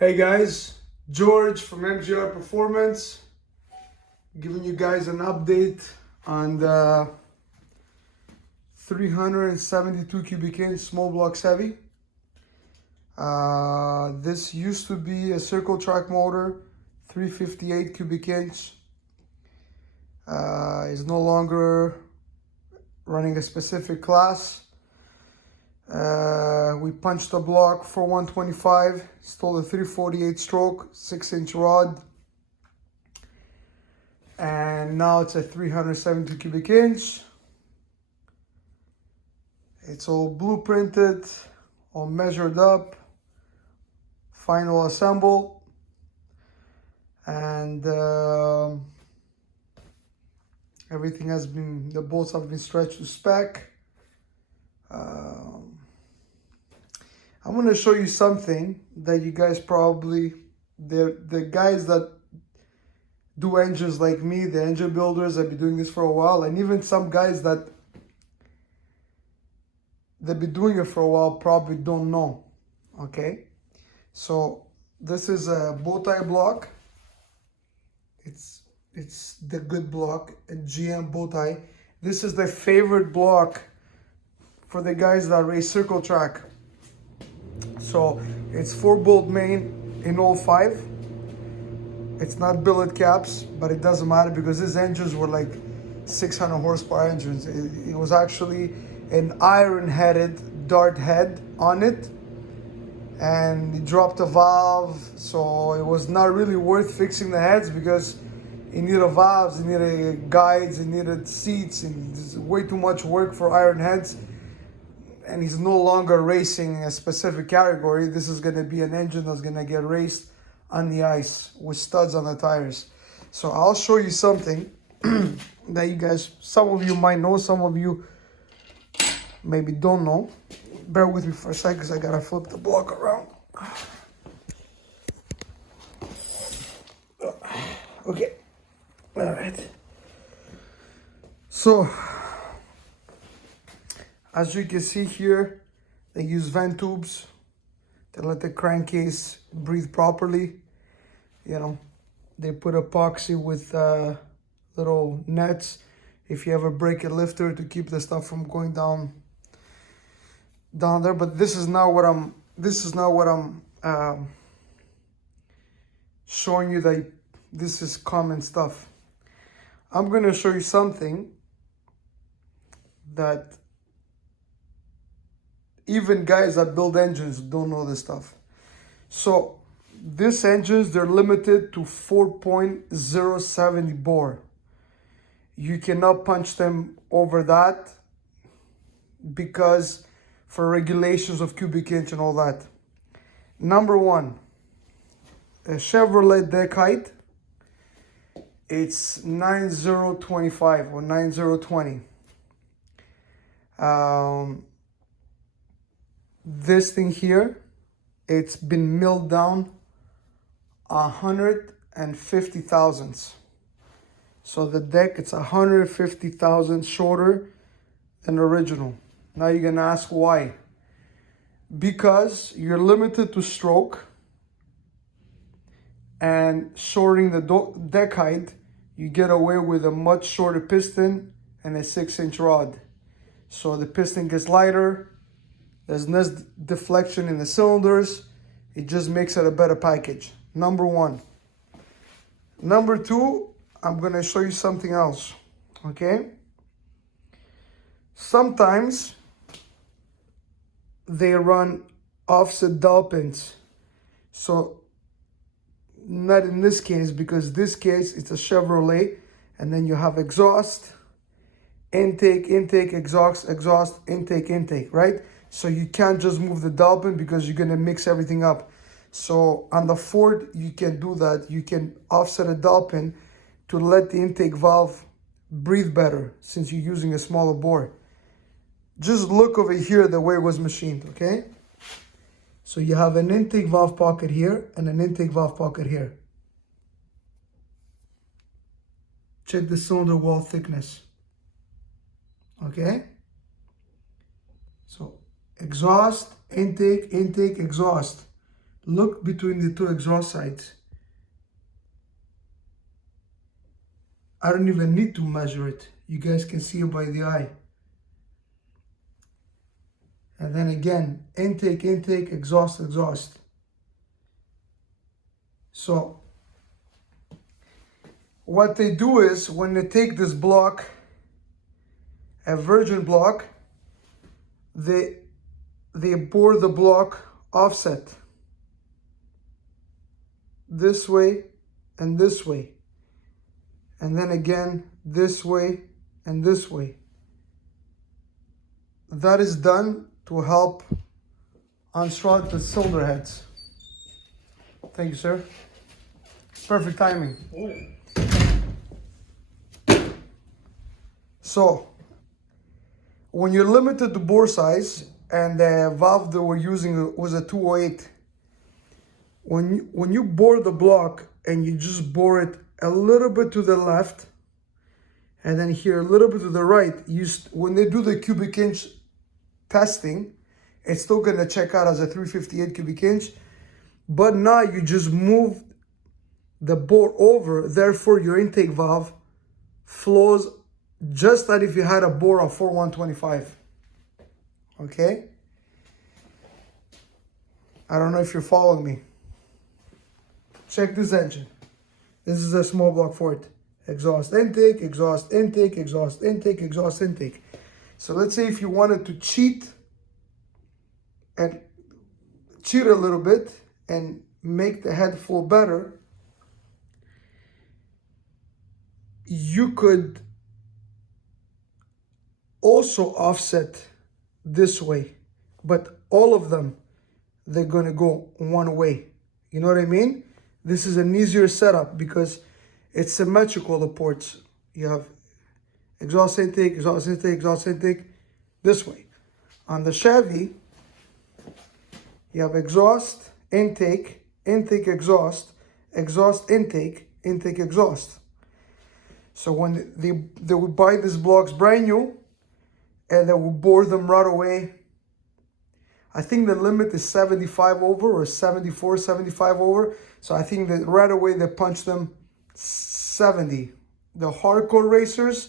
Hey guys, George from MGR Performance, giving you guys an update on the 372 cubic inch small blocks heavy. This used to be a circle track motor, 358 cubic inch. Is no longer running a specific class. We punched a block for 125, installed a 348 stroke, 6-inch rod, and now it's a 372 cubic inch. It's all blueprinted, all measured up, final assemble, and everything has been, the bolts have been stretched to spec. I'm going to show you something that you guys probably, the guys that do engines like me, the engine builders, I've been doing this for a while, and even some guys that they've been doing it for a while probably don't know. Okay, so this is a bow tie block. It's the good block, a GM bow tie. This is the favorite block for the guys that race circle track. So it's 4-bolt main in all 5. It's not billet caps, but it doesn't matter because these engines were like 600 horsepower engines. It was actually an iron-headed dart head on it, and it dropped a valve, so it was not really worth fixing the heads because it needed valves, it needed guides, it needed seats, and there's way too much work for iron heads. And he's no longer racing a specific category. This is going to be an engine that's going to get raced on the ice with studs on the tires. So I'll show you something that you guys, some of you might know, some of you maybe don't know. Bear with me for a second because I got to flip the block around. Okay. All right. So, as you can see here, they use vent tubes to let the crankcase breathe properly. You know, they put epoxy with little nets if you ever break a lifter to keep the stuff from going down there. But this is not what I'm showing you, that this is common stuff. I'm gonna show you something that even guys that build engines don't know this stuff. So these engines, they're limited to 4.070 bore. You cannot punch them over that because for regulations of cubic inch and all that. Number one, a Chevrolet deck height, it's 9025 or 9020. This thing here, it's been milled down 150 thousandths. So the deck, it's 150 thousandths shorter than original. Now you're gonna ask why? Because you're limited to stroke, and shortening the deck height, you get away with a much shorter piston and a 6-inch rod. So the piston gets lighter. There's less deflection in the cylinders. It just makes it a better package. Number one. Number two, I'm gonna show you something else, okay? Sometimes they run offset dowel pins. So not in this case, because this case it's a Chevrolet, and then you have exhaust, intake, exhaust, intake, right? So you can't just move the dowel pin because you're gonna mix everything up. So on the Ford, you can do that. You can offset a dowel pin to let the intake valve breathe better since you're using a smaller bore. Just look over here the way it was machined, okay? So you have an intake valve pocket here and an intake valve pocket here. Check the cylinder wall thickness, okay? So exhaust, intake, exhaust. Look between the two exhaust sides. I don't even need to measure it. You guys can see it by the eye. And then again, intake, intake, exhaust, exhaust. So what they do is when they take this block, a virgin block, they bore the block offset this way and this way, and then again this way and this way. That is done to help unshroud the cylinder heads. Thank you, sir. Perfect timing. So when you're limited to bore size, and the valve that we're using was a 208, when you bore the block and you just bore it a little bit to the left and then here a little bit to the right, when they do the cubic inch testing, it's still going to check out as a 358 cubic inch, but now you just move the bore over, therefore your intake valve flows just like if you had a bore of 4125. Okay? I don't know if you're following me. Check this engine. This is a small block for it. Exhaust intake, exhaust intake, exhaust intake, exhaust intake. So let's say if you wanted to cheat a little bit and make the head flow better, you could also offset this way, but all of them, they're gonna go one way. You know what I mean? This is an easier setup because it's symmetrical, the ports. You have exhaust intake, exhaust intake, exhaust intake, this way. On the Chevy, you have exhaust, intake, intake, exhaust, exhaust, intake, intake, exhaust. So when they would buy these blocks brand new, and they will bore them right away. I think the limit is 75 over or 74, 75 over. So I think that right away they punch them 70. The hardcore racers,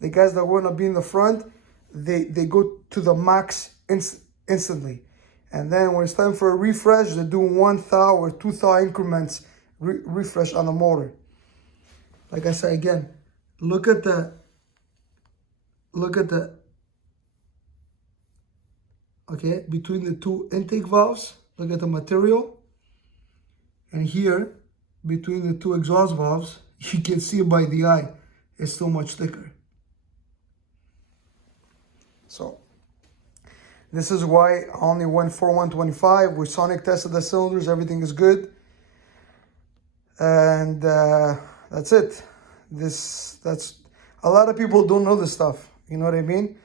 the guys that want to be in the front, they go to the max instantly. And then when it's time for a refresh, they do 1 thou or 2 thou increments refresh on the motor. Like I said again, look at the okay, between the two intake valves, look at the material. And here, between the two exhaust valves, you can see it by the eye, it's still much thicker. So, this is why I only went for 125. We sonic tested the cylinders, everything is good. And that's it. That's a lot of people don't know this stuff, you know what I mean?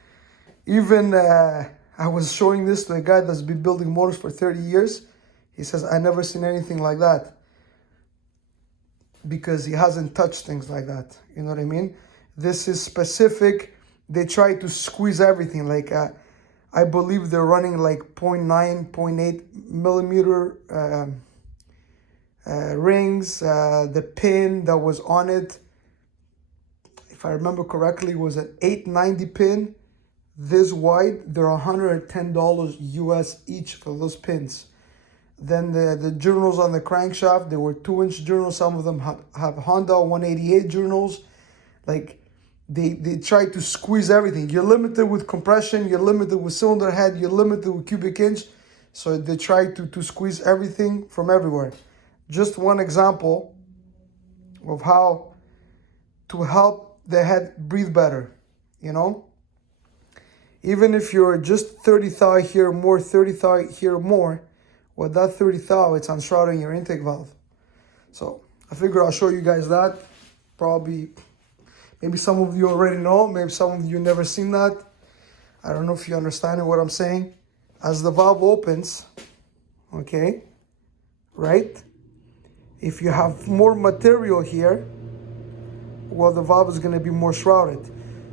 Even I was showing this to a guy that's been building motors for 30 years. He says, I never seen anything like that. Because he hasn't touched things like that. You know what I mean? This is specific. They try to squeeze everything. Like, I believe they're running like 0.9, 0.8 millimeter rings. The pin that was on it, if I remember correctly, was an 890 pin. This wide, they're $110 US each for those pins. Then the journals on the crankshaft, they were 2-inch journals. Some of them have Honda 188 journals. Like, they try to squeeze everything. You're limited with compression, you're limited with cylinder head, you're limited with cubic inch. So they try to squeeze everything from everywhere. Just one example of how to help the head breathe better, you know? Even if you're just 30 thou here more, 30 thou here more, with that 30 thou, it's unshrouding your intake valve. So I figure I'll show you guys that. Probably, maybe some of you already know, maybe some of you never seen that. I don't know if you understand what I'm saying. As the valve opens, okay, right? If you have more material here, well, the valve is gonna be more shrouded.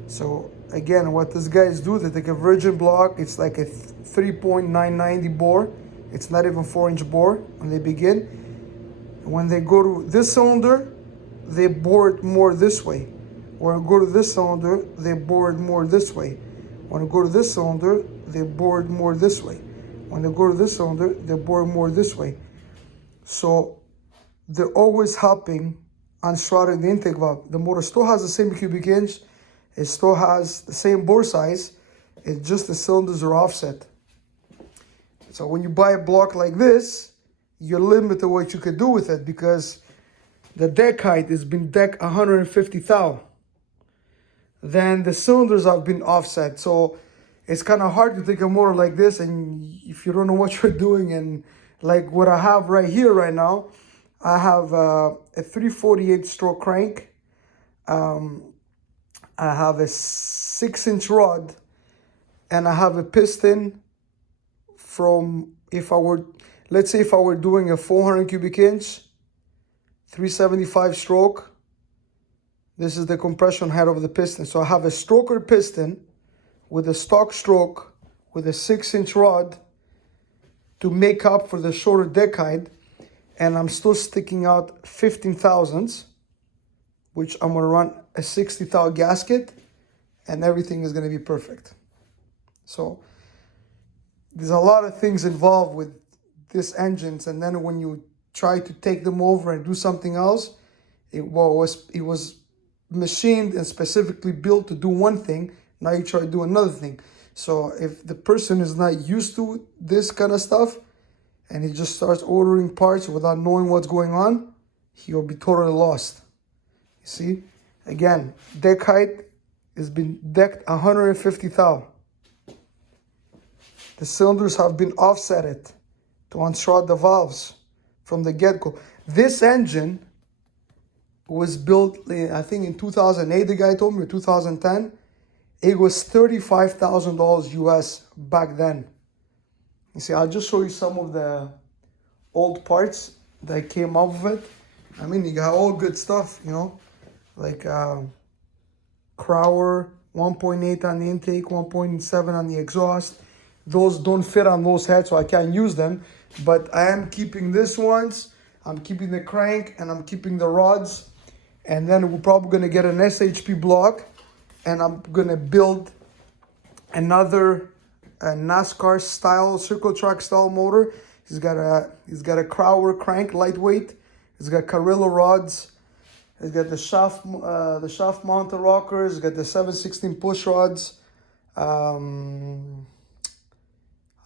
So again, what these guys do, they take a virgin block, it's like a 3.990 bore, It's not even 4-inch bore when they begin. When they go to this cylinder, they bore it more this way. When I go to this cylinder, they bore it more this way. When I go to this cylinder, they bore it more this way. When they go to this cylinder, they bore it more this way. So they're always helping on shrouding the intake valve. The motor still has the same cubic inch. It still has the same bore size. It's just the cylinders are offset. So when you buy a block like this, you're limited to what you could do with it because the deck height has been decked 150 thou. Then the cylinders have been offset. So it's kind of hard to take a motor like this and if you don't know what you're doing. And like what I have right here right now, I have a 348 stroke crank. I have a 6-inch rod and I have a piston from, let's say if I were doing a 400 cubic inch, 375 stroke, this is the compression head of the piston. So I have a stroker piston with a stock stroke with a 6-inch rod to make up for the shorter deck height. And I'm still sticking out 15 thousandths, which I'm gonna run a 60 thou gasket and everything is gonna be perfect. So there's a lot of things involved with this engines. And then when you try to take them over and do something else, it was machined and specifically built to do one thing. Now you try to do another thing. So if the person is not used to this kind of stuff and he just starts ordering parts without knowing what's going on, he'll be totally lost. You see, again, deck height has been decked 150 thou. The cylinders have been offsetted to unshroud the valves from the get-go. This engine was built, I think in 2008, the guy told me, or 2010. It was $35,000 US back then. You see, I'll just show you some of the old parts that came up with it. I mean, you got all good stuff, you know, like Crower, 1.8 on the intake, 1.7 on the exhaust. Those don't fit on those heads, so I can't use them. But I am keeping this ones. I'm keeping the crank and I'm keeping the rods. And then we're probably gonna get an SHP block and I'm gonna build another NASCAR style, circle track style motor. He's got a Crower crank, lightweight. He's got Carrillo rods. He's got the shaft mounted rockers. He's got the 7/16 push rods.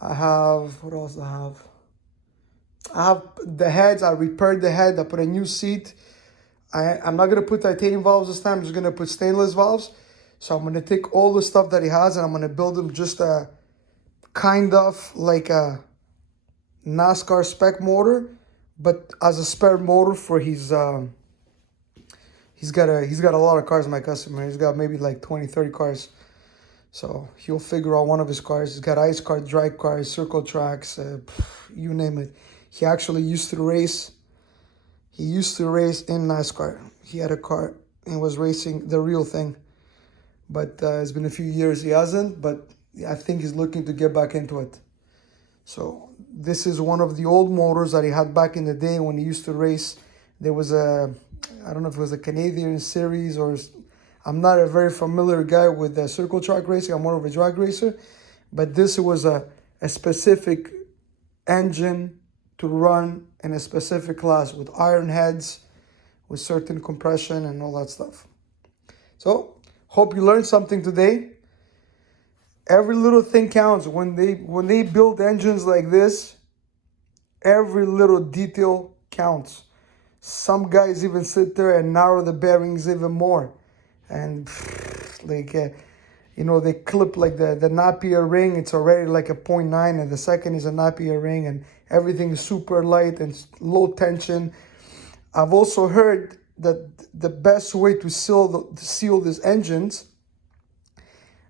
I have, what else do I have? I have the heads. I repaired the head. I put a new seat. I'm not going to put titanium valves this time. I'm just going to put stainless valves. So I'm going to take all the stuff that he has and I'm going to build him just a kind of like a NASCAR spec motor, but as a spare motor for his, he's got a lot of cars, my customer. He's got maybe like 20, 30 cars. So he'll figure out one of his cars. He's got ice cars, drag cars, circle tracks, you name it. He actually used to race. He used to race in NASCAR. He had a car and was racing the real thing. But it's been a few years he hasn't, but I think he's looking to get back into it. So this is one of the old motors that he had back in the day when he used to race. There was I don't know if it was a Canadian series or, I'm not a very familiar guy with circle track racing. I'm more of a drag racer. But this was a specific engine to run in a specific class with iron heads, with certain compression and all that stuff. So, hope you learned something today. Every little thing counts. When they build engines like this, every little detail counts. Some guys even sit there and narrow the bearings even more. And like, you know, they clip like the Napier ring. It's already like a 0.9 and the second is a Napier ring and everything is super light and low tension. I've also heard that the best way to seal these engines,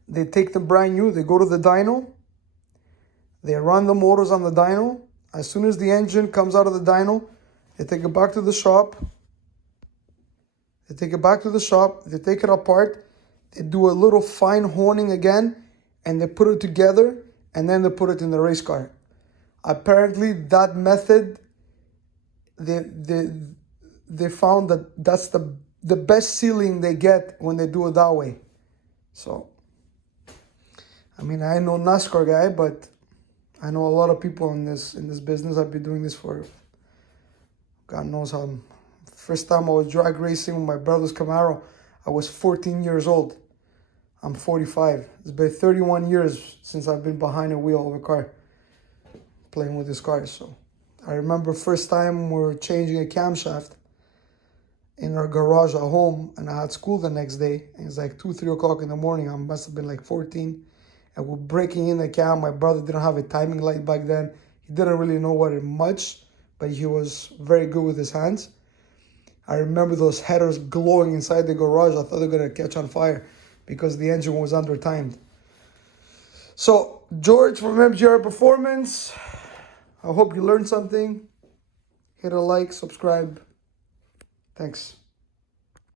they take them brand new, they go to the dyno, they run the motors on the dyno. As soon as the engine comes out of the dyno, they take it back to the shop. They take it apart, they do a little fine honing again, and they put it together, and then they put it in the race car. Apparently, that method, they they they found that that's the best sealing they get when they do it that way. So, I mean, I know NASCAR guy, but I know a lot of people in this business. I've been doing this for God knows how. First time I was drag racing with my brother's Camaro, I was 14 years old. I'm 45. It's been 31 years since I've been behind a wheel of a car, playing with this car. So I remember first time we were changing a camshaft in our garage at home, and I had school the next day. And it's like 2, 3 o'clock in the morning. I must have been like 14. And we're breaking in the cam. My brother didn't have a timing light back then. He didn't really know what it much, but he was very good with his hands. I remember those headers glowing inside the garage. I thought they were going to catch on fire because the engine was under timed. So, George from MGR Performance, I hope you learned something. Hit a like, subscribe. Thanks.